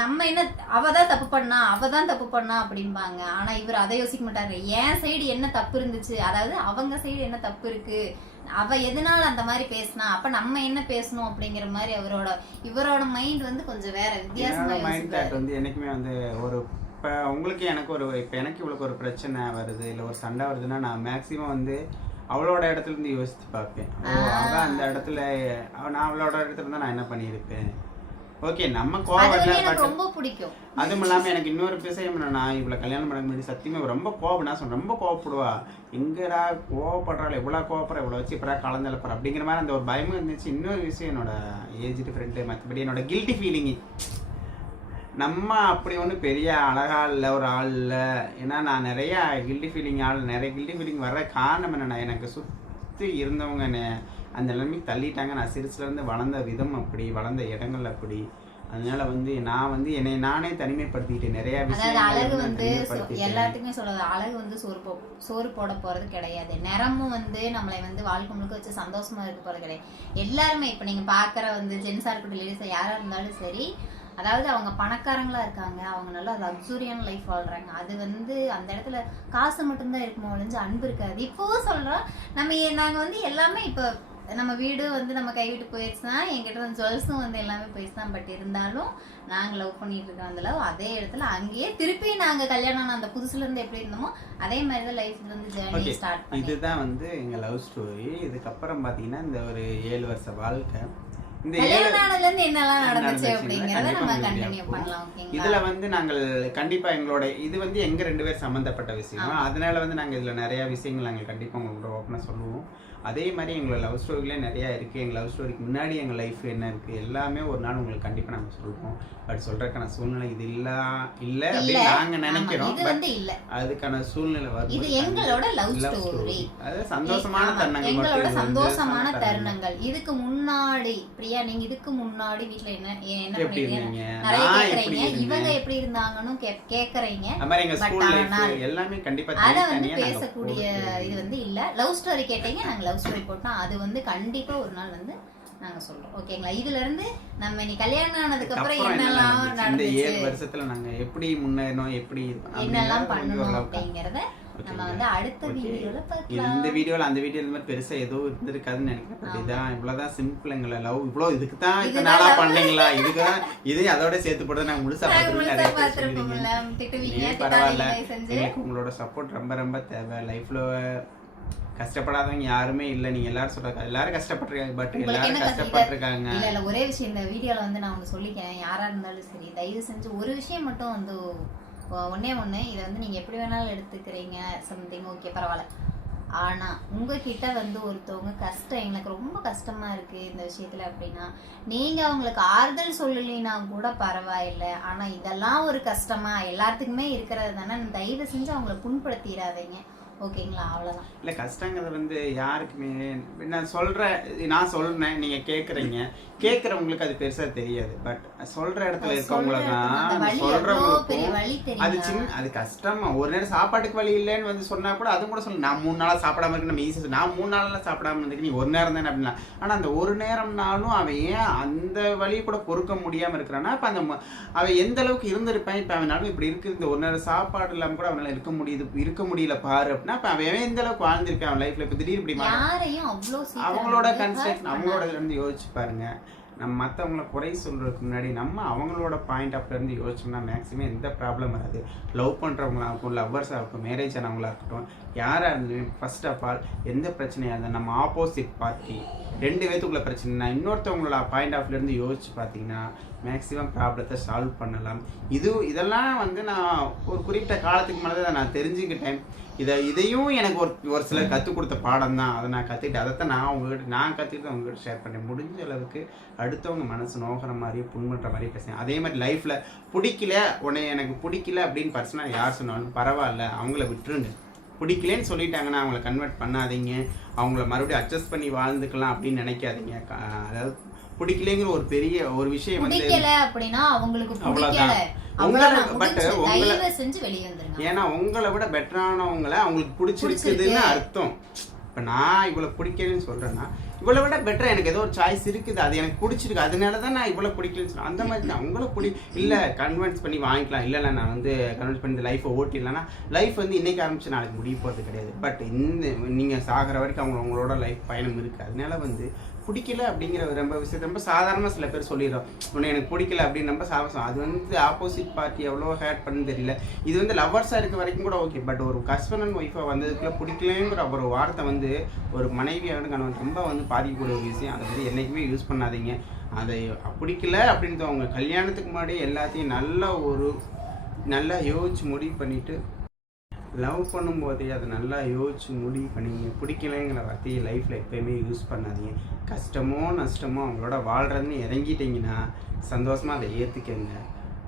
B: நம்ம என்ன அவ தான் தப்பு பண்ணா அவ தான் தப்பு பண்ணா அப்படிம்பாங்க. ஆனா இவர் அதை யோசிக்க மாட்டாரு. என் சைடு என்ன தப்பு இருந்துச்சு? அதாவது அவங்க சைடு என்ன தப்பு இருக்கு? அவ எதனால அந்த மாதிரி பேசினா? அப்ப நம்ம என்ன பேசணும் அப்படிங்கிற மாதிரி அவரோட இவரோட மைண்ட் வந்து கொஞ்சம் வேற வித்தியாசமா
A: மைண்ட் வந்து என்னைக்குமே வந்து ஒரு இப்போ உங்களுக்கு எனக்கு ஒரு இப்போ எனக்கு இவளுக்கு ஒரு பிரச்சனை வருது இல்லை ஒரு சண்டை வருதுன்னா நான் மேக்ஸிமம் வந்து அவளோட இடத்துல இருந்து யோசித்து பார்ப்பேன். ஓ அவ அந்த இடத்துல நான் அவளோட இடத்துல இருந்தா நான் என்ன பண்ணியிருப்பேன்? ஓகே நம்ம கோவம்
B: ரொம்ப பிடிக்கும்.
A: அதுவும் இல்லாமல் எனக்கு இன்னொரு விஷயம் என்னன்னா இவ்வளோ கல்யாணம் பண்ண முன்னாடி சத்தியமாக ரொம்ப கோவம் நான் ரொம்ப கோவப்படுவா. எங்கடா கோவப்படுறாள் எவ்வளோ கோவப்படுற இவ்வளோ வச்சு இப்படா கலந்தளப்புற அப்படிங்கிற மாதிரி அந்த ஒரு பயமும் இருந்துச்சு. இன்னொரு விஷயம் என்னோட ஏஜ் ஃப்ரெண்டு மற்றபடி என்னோட கில்ட்டி ஃபீலிங்கு நம்ம அப்படி ஒன்றும் பெரிய அழகா இல்லை ஒரு ஆள் இல்லை. ஏன்னா நான் நிறைய கில்ட்டி ஃபீலிங் ஆள் நிறைய கில்ட்டி ஃபீலிங் வர்ற காரணம் என்னன்னா எனக்கு சுற்றி இருந்தவங்க அந்த நிலைமைக்கு தள்ளிட்டாங்க. நான் சிறுசுலேருந்து வளர்ந்த விதம் அப்படி வளர்ந்த இடங்கள் அப்படி. அதனால வந்து நான் வந்து என்னை நானே தனிமைப்படுத்திக்கிட்டேன் நிறைய விஷயங்களை
B: அழகு வந்து. எல்லாத்துக்குமே சொல்றது அழகு வந்து சோறு போ சோறு போட போறது கிடையாது. நிறமும் வந்து நம்மளை வந்து வாழ்க்கை முழுக்க வச்சு சந்தோஷமா இருக்க போறது கிடையாது. எல்லாருமே இப்ப நீங்க பாக்குற வந்து ஜென்ஸா இருக்கட்டும் லேடிஸா யாரா இருந்தாலும் சரி அதாவது அவங்க பணக்காரங்களா இருக்காங்க அவங்க நல்லா லக்ஸூரியான லைஃப் வாழ்றாங்க. அது வந்து அந்த இடத்துல காசு மட்டும்தான் இருக்குமோ ஒழிஞ்சு அன்பு இருக்காது. இப்போ சொல்றோம் நம்ம நாங்க வந்து எல்லாமே இப்போ நம்ம வீடு வந்து நம்ம கைவிட்டு போயிடுச்சுன்னா என்கிட்ட வந்து ஜுவல்ஸும் வந்து எல்லாமே போயிடுச்சு தான் பட் இருந்தாலும் நாங்க லவ் பண்ணிட்டு இருக்க அந்த லவ் அதே இடத்துல அங்கேயே திருப்பி நாங்க கல்யாணம் அந்த புதுசுல இருந்து எப்படி இருந்தோமோ அதே மாதிரி தான் லைஃப் வந்து ஜேர்னி. ஸ்டார்ட்
A: இதுதான் வந்து எங்கள் லவ் ஸ்டோரி இதுக்கப்புறம் பார்த்தீங்கன்னா இந்த ஒரு ஏழு வருஷ வாழ்க்கை. இந்த இதுல வந்து நாங்கள் கண்டிப்பா எங்களோட இது வந்து எங்க ரெண்டு பேர் சம்பந்தப்பட்ட விஷயம் அதனால வந்து நாங்க இதுல நிறைய விஷயங்கள் நாங்கள் கண்டிப்பா உங்களுக்கு ஓப்பனா சொல்லுவோம். அதே மாதிரி எங்களோட லவ் ஸ்டோரியில நிறைய இருக்கு. எங்க லவ் ஸ்டோரிக்கு முன்னாடி எங்க லைஃப் என்ன இருக்கு எல்லாமே ஒரு நாள் உங்களுக்கு கண்டிப்பா நாங்க சொல்லுவோம் பட் சொல்றதுக்கான சூழ்நிலை இது இல்ல இல்ல அப்படின்னு நாங்க
B: ஆமா,
A: நினைக்கிறோம்.
B: இது இல்ல.
A: அதுக்கான சூழ்நிலை
B: இது
A: வரும்
B: எங்களோட லவ் ஸ்டோரி.
A: அது சந்தோஷமான தருணங்கள்
B: எங்களோட
A: இது
B: சந்தோஷமான
A: தருணங்கள்.
B: இதுக்கு முன்னாடி பிரியா நீங்க இதுக்கு முன்னாடி வீட்ல என்ன என்ன பண்ணீங்க?
A: இருந்தீங்க?
B: நிறைய கேக்குறீங்க. இவங்க எப்படி இருந்தாங்கன்னு கேக்குறீங்க.
A: அது மாதிரி எங்க ஸ்கூல் எல்லாமே கண்டிப்பா
B: அத வந்து பேசக்கூடிய. இது வந்து இல்ல. லவ் ஸ்டோரி கேட்டீங்க நாங்க லவ் ஸ்டோரி போட்டோம் அது வந்து கண்டிப்பா ஒரு நாள் வந்து நாங்க சொல்றோம் ஓகேங்களா இதுல இருந்து நம்ம நீ கல்யாணம் ஆனதுக்கு அப்புறம்
A: அப்புறம் என்ன
B: என்னெல்லாம்
A: நடந்துச்சு? ஏழு வருஷத்துல நாங்க எப்படி முன்னேறணும் எப்படி இது
B: என்னெல்லாம் பண்ணணும் அப்படிங்கறத நம்ம? வந்து அடுத்த. வீடியோல
A: இது
B: பார்க்கலாம்
A: இந்த வீடியோல அந்த வீடியோ இந்த மாதிரி பெருசா ஏதோ இருந்திருக்காதுன்னு நினைக்கிறேன். இதான் இவ்வளவுதான் சிம்பிள் எங்களை லவ் இவ்வளவு இதுக்கு தான் இத்தனை
B: இதுதான்
A: நாளா. பண்ணீங்களா இதுக்கு இதையும் அதோட சேர்த்து போட்டு நாங்க முழுசா பார்த்துருக்கோம் பரவாயில்ல. எங்களுக்கு உங்களோட சப்போர்ட் ரொம்ப ரொம்ப தேவை லைஃப்ல கஷ்டப்படாதவங்க யாருமே இல்ல. நீங்க எல்லாரும் சொல்றாங்க எல்லாரும் கஷ்டப்பட்டிருக்காங்க. பட் எல்லாரும்? கஷ்டப்பட்டிருக்காங்க.
B: இல்ல இல்ல. ஒரே விஷயம். இந்த வீடியோல வந்து நான் ஒண்ணு சொல்லிக்கிறேன். யாரா இருந்தாலும் சரி தயவு செஞ்சு ஒரு விஷயம் மட்டும் வந்து ஒ- ஒண்ணே ஒண்ணு. இதை வந்து நீங்க எப்படி வேணாலும் எடுத்துக்கிறீங்க சம்திங் ஓகே பரவாயில்ல. ஆனா உங்ககிட்ட வந்து ஒருத்தவங்க கஷ்டம். எனக்கு ரொம்ப கஷ்டமா இருக்கு இந்த விஷயத்துல அப்படின்னா நீங்க அவங்களுக்கு ஆறுதல் சொல்லலைன்னா கூட பரவாயில்ல. ஆனா இதெல்லாம் ஒரு கஷ்டமா? எல்லாத்துக்குமே இருக்கிறது தானே? தயவு செஞ்சு அவங்கள புண்படுத்திடாதீங்க. ஓகேங்களா அவ்வளவுதான்.
A: இல்ல கஷ்டங்கிறது வந்து யாருக்குமே நான் சொல்றேன் நான் சொல்றேன் நீங்க கேக்குறீங்க. கேக்குறவங்களுக்கு அது பெருசா தெரியாது. பட் சொல்ற இடத்துல இருக்கவங்கள தான்
B: வலி
A: அது சின்ன அது கஷ்டமா. ஒரு நேரம் சாப்பாட்டுக்கு வழி இல்லைன்னு வந்து சொன்னா கூட அதுவும் கூட சொல்லு நான் மூணு நாளா சாப்பிடாம இருக்கு நம்ம ஈஸியா நான் மூணு நாளெல்லாம் சாப்பிடாம இருக்கு நீ ஒரு நேரம் தானே அப்படின்னா. ஆனா அந்த ஒரு நேரம்னாலும் அவன் ஏன் அந்த வழியை கூட பொறுக்க முடியாம இருக்கிறான்னா இப்ப அந்த அவன் எந்த அளவுக்கு இருந்திருப்பான் இப்ப அவனாலும் இப்படி இருக்கு இந்த ஒரு நேரம் சாப்பாடு இல்லாம கூட அவனால இருக்க முடியுது இருக்க முடியல பாரு அப்படின்னா இப்ப அவன் எந்த அளவுக்கு வாழ்ந்திருப்பான் அவன் லைஃப்ல இப்ப திடீர்னு இப்படி
B: யாரையும் அவ்வளோ
A: அவங்களோட கன்ஸ்ட்ரக்ஷன் அவங்களோட இருந்து யோசிச்சு பாருங்க. நம்ம மற்றவங்கள குறை சொல்றதுக்கு முன்னாடி நம்ம அவங்களோட பாயிண்ட் ஆஃப்ல இருந்து யோசிச்சோம்னா மேக்ஸிமம் எந்த ப்ராப்ளம் வராது. லவ் பண்றவங்களா இருக்கட்டும் லவ்வர்ஸாக இருக்கட்டும் மேரேஜ் ஆனவங்களா இருக்கட்டும் யாரா இருந்தாலும் ஃபர்ஸ்ட் ஆஃப் ஆல் எந்த பிரச்சனையா இருந்தாலும் நம்ம ஆப்போசிட் பார்ட்டி ரெண்டு பேத்துக்குள்ள பிரச்சனைனா இன்னொருத்தவங்களோட பாயிண்ட் ஆஃப்ல இருந்து யோசிச்சு பார்த்தீங்கன்னா மேக்ஸிமம் ப்ராப்ளத்தை சால்வ் பண்ணலாம். இது இதெல்லாம் வந்து நான் ஒரு குறிப்பிட்ட காலத்துக்கு மேலே தான் நான் தெரிஞ்சுக்கிட்டேன். இதை இதையும் எனக்கு ஒரு ஒரு சிலர் கற்றுக் கொடுத்த பாடம் தான் அதை நான் கற்றுக்கிட்டேன் அதைத்தான் நான் உங்ககிட்ட நான் கற்றுக்கிட்டு உங்ககிட்ட ஷேர் பண்ணேன். முடிஞ்ச அளவுக்கு அடுத்தவங்க மனசு நோகிற மாதிரி புண்படுற மாதிரி பேசுறேன் அதே மாதிரி லைஃப்பில் பிடிக்கல உன்னை எனக்கு பிடிக்கல அப்படின்னு பர்சனல் யார் சொன்னாலும் பரவாயில்ல அவங்கள விட்டுருங்க. பிடிக்கலன்னு சொல்லிட்டாங்கன்னா அவங்கள கன்வெர்ட் பண்ணாதீங்க. அவங்கள மறுபடியும் அட்ஜஸ்ட் பண்ணி வாழ்ந்துக்கலாம் அப்படின்னு நினைக்காதீங்க. அதாவது பிடிக்கலைங்கிற ஒரு பெரிய ஒரு விஷயம் வந்து
B: அப்படின்னா அவங்களுக்கு
A: அவ்வளவுதான். ஏன்னா உங்களை விட பெட்டரானவங்கள அவங்களுக்கு பிடிச்சிருக்குதுன்னு
B: பிடிச்சிருக்கு.
A: அர்த்தம். இப்போ நான் இவ்வளோ பிடிக்கலன்னு சொல்றேன்னா இவ்வளோ விட பெட்டரா எனக்கு ஏதோ ஒரு சாய்ஸ் இருக்குது. அது எனக்கு பிடிச்சிருக்கு. அதனால தான் நான் இவ்வளோ பிடிக்கலன்னு சொல்றேன். அந்த மாதிரி தான். உங்களை பிடி இல்லை கன்வின்ஸ் பண்ணி வாங்கிக்கலாம். இல்லை நான் வந்து கன்வின்ஸ் பண்ணி இந்த லைஃப்பை ஓட்டிடலாம்னா லைஃப் வந்து இன்னைக்கு ஆரம்பிச்சு நாளைக்கு முடிய போகிறது கிடையாது. பட் இந்த நீங்கள் சாகிற வரைக்கும் அவங்க உங்களோட லைஃப் பயணம் இருக்குது அதனால வந்து பிடிக்கல அப்படிங்கிற ஒரு ரொம்ப விஷயத்த ரொம்ப சாதாரணமாக சில பேர் சொல்லிடுறோம். உன்னை எனக்கு பிடிக்கல அப்படின்னு ரொம்ப சாவசம் அது வந்து ஆப்போசிட் பார்ட்டி எவ்வளோ ஹேட் பண்ணு தெரியல. இது வந்து லவ்வர்ஸாக இருக்க வரைக்கும் கூட ஓகே பட் ஒரு ஹஸ்பண்ட் அண்ட் ஒய்ஃபாக வந்ததுக்குள்ள பிடிக்கலங்கிற ஒரு வார்த்தை வந்து ஒரு மனைவியான கணவன் ரொம்ப வந்து பாதிக்கக்கூடிய ஒரு விஷயம். அதை வந்து என்றைக்குமே யூஸ் பண்ணாதீங்க. அதை பிடிக்கல அப்படின்றவங்க கல்யாணத்துக்கு முன்னாடி எல்லாத்தையும் நல்ல ஒரு நல்லா யோசிச்சு முடிவு பண்ணிவிட்டு லவ் பண்ணும்போதே அதை நல்லா யோசிச்சு முடிவு பண்ணிங்க பிடிக்கலைங்கிற வார்த்தையை லைஃப்பில் எப்போயுமே யூஸ் பண்ணாதீங்க. கஷ்டமோ நஷ்டமோ அவங்களோட வாழ்கிறதுன்னு இறங்கிட்டீங்கன்னா சந்தோஷமாக அதை ஏற்றுக்கங்க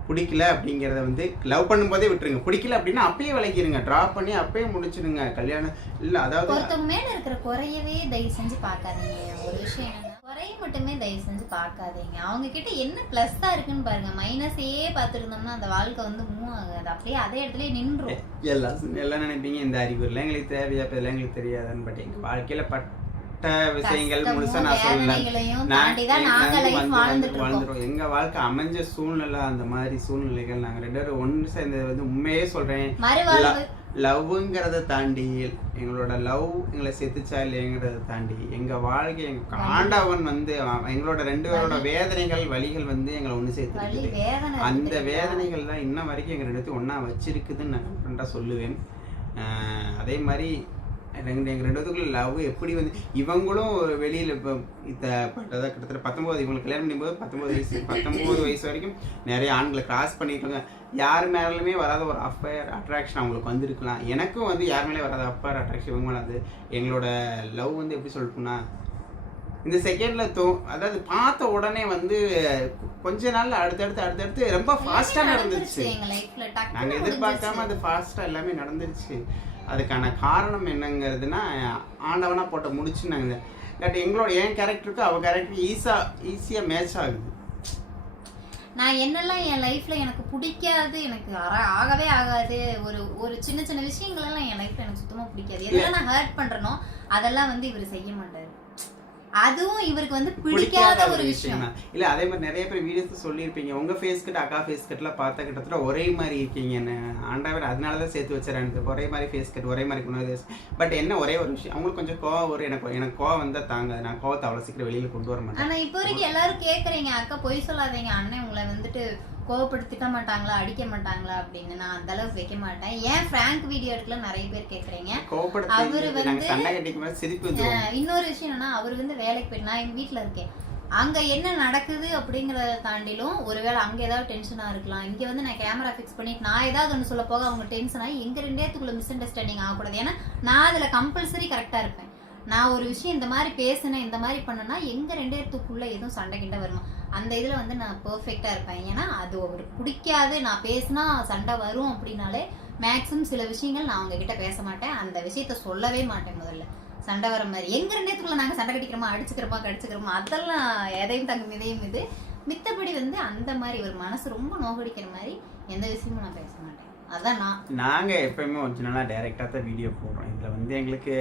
A: பிடிக்கல அப்படிங்கிறத வந்து லவ் பண்ணும்போதே விட்டுருங்க. பிடிக்கல அப்படின்னா அப்பயே விளக்கிடுங்க ட்ராப் பண்ணி அப்பயே முடிச்சிடுங்க. கல்யாணம் இல்லை அதாவது
B: ஒருத்தவங்க மேலே இருக்கிற குறையவே தயவு செஞ்சு பார்க்காதீங்க. ஒரு விஷயம் குறைய மட்டுமே தயவு செஞ்சு பார்க்காதீங்க. அவங்க கிட்ட என்ன பிளஸ்ஸா இருக்குன்னு பாருங்க. மைனஸையே பார்த்துருந்தோம்னா அந்த வாழ்க்கை வந்து மூவ் ஆகாது. அப்படியே அதே இடத்துல நின்றும்
A: எல்லாம் எல்லாம் நினைப்பீங்க. இந்த அறிவு இல்லை எங்களுக்கு தேவையா? இப்போ எங்களுக்கு தெரியாதுன்னு. பட் எங்கள் வாழ்க்கையில் பட்ட விஷயங்கள் முழுசா நான் சொல்லல.
B: வேதனைகளையும்
A: நான்
B: தாண்டி தான் நாங்க
A: நாங்க
B: லைஃப்
A: வந்து
B: வாழ்ந்துட்டு இருக்கோம்.
A: வாழ்ந்துரும் எங்க வாழ்க்கை அமைஞ்ச சூழ்நிலை அந்த மாதிரி சூழ்நிலைகள் நாங்க ரெண்டு பேரும் ஒன்று சேர்ந்தது வந்து உண்மையே சொல்றேன். லவ்ங்கிறத தாண்டி எங்களோட லவ் எங்களை செத்துச்சா இல்லைங்கிறத தாண்டி எங்க வாழ்க்கை எங்க ஆண்டவன் வந்து எங்களோட ரெண்டு பேரோட வேதனைகள் வலிகள் வந்து எங்களை ஒன்று சேர்த்துருக்குது அந்த? வேதனைகள் தான் இன்ன வரைக்கும் எங்க ரெண்டு பேத்தையும் ஒண்ணா வச்சிருக்குதுன்னு நான் கண்டிப்பாக சொல்லுவேன். அதே மாதிரி ரெண்டு எங்கள் ரெண்டு லவ் எப்படி வந்து இவங்களும் வெளியில் இப்போ இத்த பட்டதாக கிட்டத்தட்ட பத்தொம்போது இவங்களுக்கு கல்யாணம் பண்ணும்போது பத்தொம்போது வயசு பத்தொம்போது வயசு வரைக்கும் நிறைய ஆண்களை கிராஸ் பண்ணியிருக்காங்க யார் மேலேயுமே வராத ஒரு அஃபயர் அட்ராக்ஷன் அவங்களுக்கு வந்திருக்கலாம். எனக்கும் வந்து யார் மேலே வராத அஃபயர் அட்ராக்ஷன் இவங்க மேலே வந்து எங்களோட லவ் வந்து எப்படி சொல்லணும்னா இந்த செகண்ட்ல தோ அதாவது பார்த்த உடனே வந்து கொஞ்ச நாள்ல அடுத்தடுத்து அடுத்தடுத்து ரொம்ப ஃபாஸ்டா நடந்துருச்சு.
B: எங்க லைஃப்ல
A: நாங்க
B: டக்குனு
A: எதிர்பார்க்காம அது ஃபாஸ்டா எல்லாமே நடந்துருச்சு. அதுக்கான காரணம் என்னங்கிறதுனா ஆண்டவனா போட்ட முடிச்சு நாங்க பட் எங்களோட என் கேரக்டருக்கு அவ கேரக்டர் ஈஸா ஈஸியா மேட்ச் ஆகுது.
B: நான் என்னெல்லாம் என் லைஃப்ல எனக்கு பிடிக்காது எனக்கு ஆகவே ஆகாது. ஒரு ஒரு சின்ன சின்ன விஷயங்கள் எல்லாம் என் லைஃப்ல எனக்கு சுத்தமா பிடிக்காது. எதெல்லாம் நான் ஹர்ட் பண்றேனோ அதெல்லாம் வந்து இவர் செய்ய மாட்டாரு. அதுவும் இவருக்கு வந்து பிடிக்காத ஒரு விஷயம்.
A: இல்ல அதே மாதிரி நிறைய பேர் வீடியோஸ் சொல்லியிருப்பீங்க. உங்க ஃபேஸ் கட் அக்கா ஃபேஸ் கட்லாம் பார்த்தா கிட்டத்தட்ட ஒரே மாதிரி இருக்கீங்கன்னு ஆண்டவர் அதனால தான் சேர்த்து வச்சுறாங்க ஒரே மாதிரி ஃபேஸ் கட் ஒரே மாதிரி குணம் பட் என்ன ஒரே ஒரு விஷயம்? அவங்களுக்கு கொஞ்சம் கோவம் வரும் எனக்கு எனக்கு கோவம் வந்தா தாங்க நான் கோவத்தை அவ்வளவு சீக்கிரம் வெளியில கொண்டு வர மாட்டேன்.
B: ஆனா இப்போ வரைக்கும் எல்லாரும் கேக்குறீங்க. அக்கா பொய் சொல்லாதீங்க. அண்ணன் உங்களை வந்துட்டு கோவப்படுத்திக்க மாட்டாங்களா அடிக்க மாட்டாங்களா அப்படின்னு நான் அந்த அளவுக்கு வைக்க மாட்டேன். ஏன் ஃப்ராங்க் வீடியோ எடுக்கல நிறைய பேர் கேக்குறீங்க? அவரு வந்து- இன்னொரு விஷயம் என்னன்னா அவர் வந்து வேலைக்கு போயிட்டு நான் எங்க வீட்ல இருக்கேன். அங்க என்ன நடக்குது அப்படிங்கறத தாண்டிலும் ஒருவேளை அங்க ஏதாவது டென்ஷனா இருக்கலாம். இங்க வந்து நான் கேமரா ஃபிக்ஸ் பண்ணிட்டு நான் ஏதாவது ஒன்று சொல்ல போக அவங்க டென்ஷன் ஆகி எங்க ரெண்டேத்துக்குள்ள மிஸ் அண்டர்ஸ்டாண்டிங் ஆகக்கூடாது. ஏன்னா நான் அதுல கம்பல்சரி கரெக்டா இருப்பேன். நான் ஒரு விஷயம் இந்த மாதிரி பேசினேன் இந்த மாதிரி பண்ணனா எங்க ரெண்டேத்துக்குள்ள எதுவும் சண்டை கிட்ட வருமா? அந்த இதில் வந்து நான் பர்ஃபெக்டாக இருப்பேன். ஏன்னா அது அவருக்கு பிடிக்காது. நான் பேசினா சண்டை வரும் அப்படின்னாலே மேக்ஸிமம் சில விஷயங்கள் நான் அவங்கக்கிட்ட பேச மாட்டேன். அந்த விஷயத்த சொல்லவே மாட்டேன் முதல்ல. சண்டை வர மாதிரி. எங்கள் ரெண்டேத்துக்குள்ள நாங்கள் சண்டை கட்டிக்கிறோமா அடிச்சுக்கிறோமா கடிச்சுக்கிறோமா? அதெல்லாம் எதையும் தங்கும் இதையும் இது. மித்தபடி வந்து அந்த மாதிரி ஒரு மனசு ரொம்ப நோகடிக்கிற மாதிரி எந்த விஷயமும் நான் பேச மாட்டேன். அதான் நான்.
A: நாங்கள் எப்பயுமே ஒரிஜினலாக டைரெக்டாக தான் வீடியோ போடுறோம். இதில் வந்து எங்களுக்கு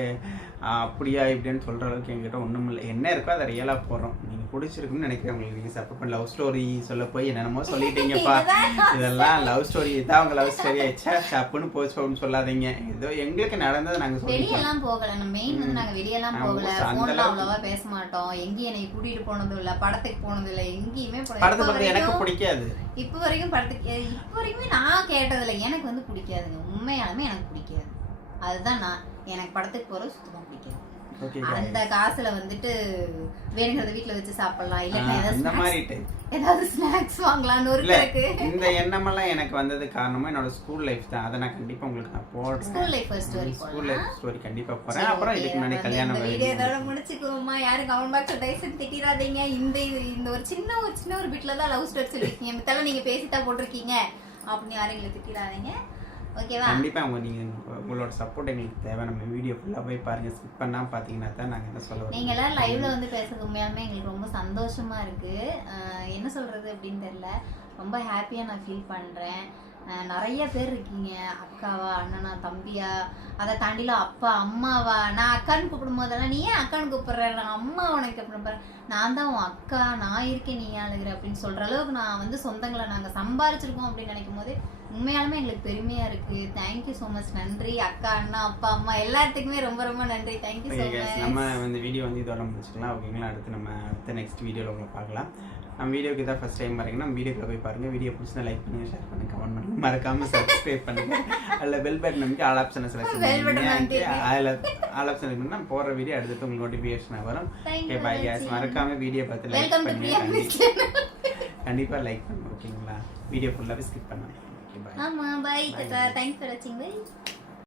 A: அப்படியா இப்படின்னு சொல்ற அளவுக்கு எங்ககிட்ட ஒண்ணும் இல்லை. என்ன இருக்கோ அதை ரியலா போடுறோம். நீங்க பிடிச்சிருக்குன்னு நினைக்கிறேன் உங்களுக்கு நீங்க சப்போர்ட் லவ் ஸ்டோரி சொல்ல போய் என்னென்னமோ சொல்லிட்டீங்கப்பா. இதெல்லாம் லவ் ஸ்டோரி இதான் உங்க லவ் ஸ்டோரி ஆயிடுச்சா சப்புன்னு போச்சு அப்படின்னு சொல்லாதீங்க. ஏதோ எங்களுக்கு நடந்ததை நாங்க சொல்லிட்டோம்.
B: வெளியெல்லாம் போகல. நம்ம மெயின் வந்து நாங்க வெளியெல்லாம் போகல.
A: அந்த
B: போன்ல
A: அளவுக்கு-
B: அவ்வளவா பேச மாட்டோம். எங்கேயும் என்னை கூட்டிட்டு போனதும் இல்ல. படத்துக்கு போனதும் இல்ல எங்கேயுமே போனது
A: படத்தை பத்தி எனக்கு பிடிக்காது.
B: இப்போ வரைக்கும் படத்துக்கு இப்போ வரைக்குமே நான் கேட்டதில்ல. எனக்கு வந்து பிடிக்காதுங்க. உண்மையாலுமே எனக்கு பிடிக்காது. அதுதான் நான். எனக்கு படத்துக்கு போறது சுத்தமா பிடிக்காது.
A: ஓகே
B: அந்த காசுல வந்துட்டு வேணுங்கிறத வீட்ல வச்சு சாப்பிடலாம். ஏதாவது
A: இந்த மாதிரி.
B: ஏதாவது ஸ்நாக்ஸ் வாங்கலாம்னு ஒரு
A: இல்ல
B: இருக்கு
A: இந்த எண்ணமெல்லாம் எனக்கு வந்தது காரணமா என்னோட ஸ்கூல் லைஃப் தான். அதை நான் கண்டிப்பா உங்களுக்கு நான் போடுறேன்.
B: School life story
A: school life story கண்டிப்பா போறேன். அப்புறம் இதுக்கு முன்னாடி கல்யாணம்
B: வீடியோ இதோட முடிச்சுக்குவோமா யாரும் கமெண்ட் பாக்ஸ்ல தயவுசெய்து திட்டிடாதீங்க. இந்த இந்த ஒரு சின்ன ஒரு சின்ன ஒரு பிட்ல தான் லவ் ஸ்டோரி சொல்லிருக்கீங்க. மித்தால நீங்க பேசிட்டா போட்டிருக்கீங்க. அப்படின்னு யாரும் எங்களை திட்டிடாதீங்க. ஓகேவா?
A: கண்டிப்பா அவங்க நீங்க உங்களோட சப்போர்ட் எங்களுக்கு தேவை. நம்ம வீடியோ ஃபுல்லா போய் பாருங்க. ஸ்கிப் பண்ணாம பாத்தீங்கன்னா தான் நாங்க என்ன சொல்ல வரோம்.
B: நீங்க எல்லாம் லைவ்ல வந்து பேசுறது உண்மையாலுமே எங்களுக்கு ரொம்ப சந்தோஷமா இருக்கு. அஹ் என்ன சொல்றது அப்படின்னு தெரியல. ரொம்ப ஹாப்பியா நான் ஃபீல் பண்றேன். அஹ் நிறைய பேர் இருக்கீங்க. அக்காவா அண்ணனா தம்பியா அதை தாண்டிலாம் அப்பா அம்மாவா? நான் அக்கான்னு கூப்பிடும் போதெல்லாம் நீ ஏன் அக்கான்னு கூப்பிடுற? நான் அம்மா உனக்கு கூப்பிடுறேன் நான் தான் உன் அக்கா நான் இருக்கேன் நீ அழுகிற அப்படின்னு சொல்ற அளவுக்கு நான் வந்து சொந்தங்களை நாங்க சம்பாரிச்சிருக்கோம் அப்படின்னு நினைக்கும் போது உண்மையாலுமே எங்களுக்கு பெருமையா இருக்கு. தேங்க்யூ ஸோ மச் நன்றி. அக்கா அண்ணா அப்பா அம்மா எல்லாத்துக்குமே ரொம்ப ரொம்ப நன்றி. தேங்க்யூ ஸோ
A: guys,
B: மச்
A: நம்ம இந்த வீடியோ வந்து இதோட முடிச்சுக்கலாம். ஓகேங்களா? அடுத்து நம்ம அடுத்த நெக்ஸ்ட் வீடியோவில் உங்களை பார்க்கலாம். நம்ம வீடியோக்கு தான் ஃபஸ்ட் டைம் வரீங்கன்னா நம்ம வீடியோக்குள்ள போய் பாருங்க. வீடியோ பிடிச்சா லைக் பண்ணுங்க ஷேர் பண்ணுங்க கமெண்ட் பண்ணுங்க. மறக்காம சப்ஸ்கிரைப் பண்ணுங்க. அதில் பெல் பட்டன் நமக்கு ஆல் ஆப்ஷனை செலக்ட் பண்ணுங்க. அதில் ஆல் ஆப்ஷன் பண்ணா போகிற வீடியோ அடுத்து உங்களுக்கு நோட்டிஃபிகேஷன் வரும். Okay bye guys
B: Valentin.
A: மறக்காம வீடியோ பார்த்து லைக் கண்டிப்பா கண்டிப்பாக லைக் பண்ணுங்க ஓகேங்களா வீடியோ ஃபுல்லாகவே ஸ்கிப் பண்ணுங்க ஓகே பாய்
B: ஆமா பை. தேங்க்ஸ் ஃபார் வாட்சிங் பை